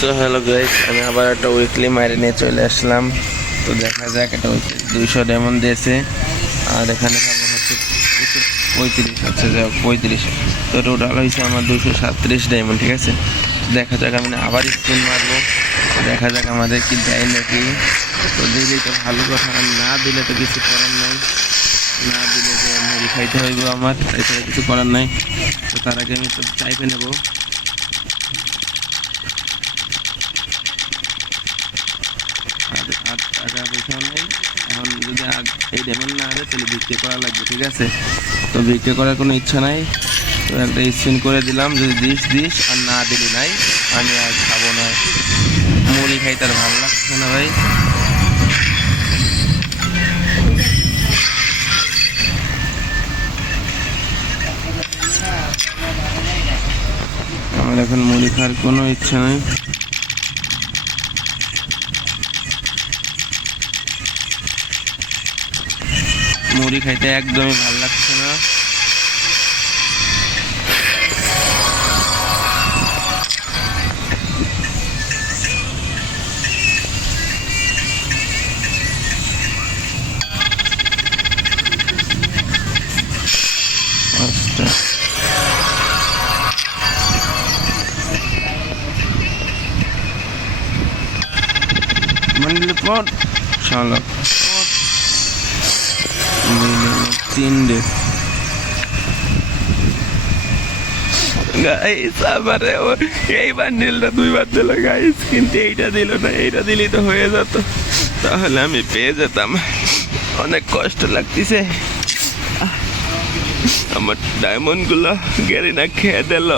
So hello guys, আমি আবার একটা উইকলি মাইরে নিয়ে চলে আসলাম। তো দেখা যাক, এটা 200 ডায়মন্ড দিয়েছে। আর এখানে খাবার হচ্ছে 35, হচ্ছে যাক 35। তো টোটাল হয়েছে আমার 237 ডায়মন্ড। ঠিক আছে, দেখা যাক, আমি আবার স্পিন মারবো, দেখা যাক আমাদের কি দেয় নাকি। তো দিলেই তো ভালো কথা, না দিলে তো কিছু করার নাই, না দিলে যে মুড়ি খাইতে হইব আমার, এছাড়া কিছু করার নাই। তো তার আগে আমি তো চাইপে নেবো। আর টাকা পয়সাও নেই এখন, যদি এই ডায়মন্ড না হারে তাহলে বিক্রি করা লাগবে। ঠিক আছে, তো বিক্রি করার কোনো ইচ্ছা নাই। তো একটা স্পিন করে দিলাম, যদি দিস আর না দিলি নাই, আমি আর খাবো না। মুড়ি খাইতে আর ভালো লাগছে না ভাই। আমার এখন মুড়ি খাওয়ার কোনো ইচ্ছা নেই। মুড়ি খাইতে একদমই ভালো লাগছে না। আচ্ছা, मंडल पॉट शाला 3 डे গাইস, আমারে এই বান্ডিলটা 2বার দিল গাইস, কিন্তু এইটা দিল না। এইটা দিলেই তো হয়ে যেত, তাহলে আমি পেয়ে যেতাম। অনেক কষ্ট লাগতেছে, আমার ডায়মন্ড গুলো গেরিনা খেয়ে দিল।